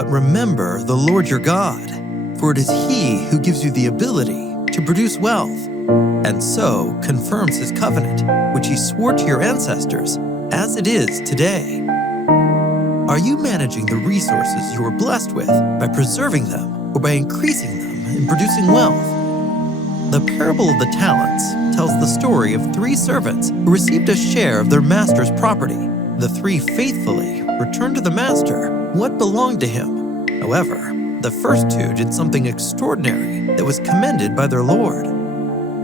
But remember the Lord your God, for it is He who gives you the ability to produce wealth, and so confirms His covenant, which He swore to your ancestors, as it is today. Are you managing the resources you are blessed with by preserving them or by increasing them in producing wealth? The parable of the talents tells the story of 3 servants who received a share of their master's property. The 3 faithfully returned to the master what belonged to him. However, the first 2 did something extraordinary that was commended by their Lord.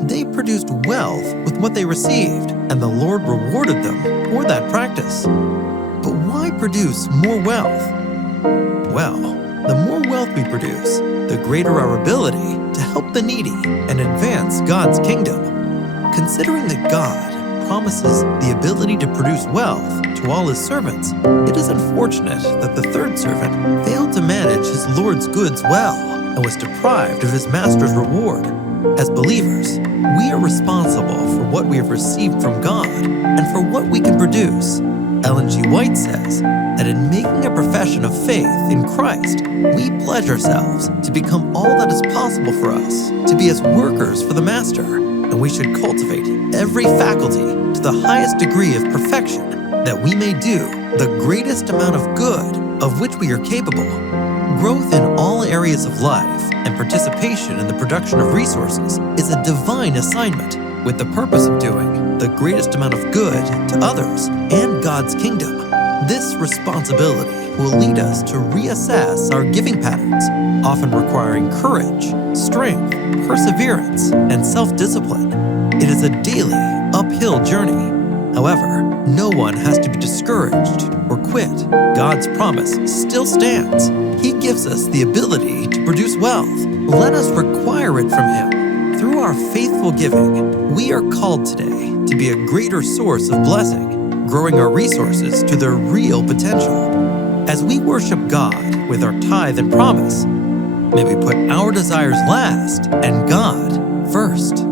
They produced wealth with what they received, and the Lord rewarded them for that practice. But why produce more wealth? Well, the more wealth we produce, the greater our ability to help the needy and advance God's kingdom. Considering that God promises the ability to produce wealth to all His servants, it is unfortunate that the 3rd servant failed to manage his Lord's goods well and was deprived of his master's reward. As believers, we are responsible for what we have received from God and for what we can produce. Ellen G. White says that in making a profession of faith in Christ, we pledge ourselves to become all that is possible for us, to be as workers for the Master, and we should cultivate every faculty to the highest degree of perfection, that we may do the greatest amount of good of which we are capable. Growth in all areas of life and participation in the production of resources is a divine assignment with the purpose of doing the greatest amount of good to others and God's kingdom. This responsibility will lead us to reassess our giving patterns, often requiring courage, strength, perseverance, and self-discipline. It is a daily, uphill journey. However, no one has to be discouraged or quit. God's promise still stands. He gives us the ability to produce wealth. Let us require it from Him. Through our faithful giving, we are called today to be a greater source of blessing, growing our resources to their real potential. As we worship God with our tithe and promise, may we put our desires last and God first.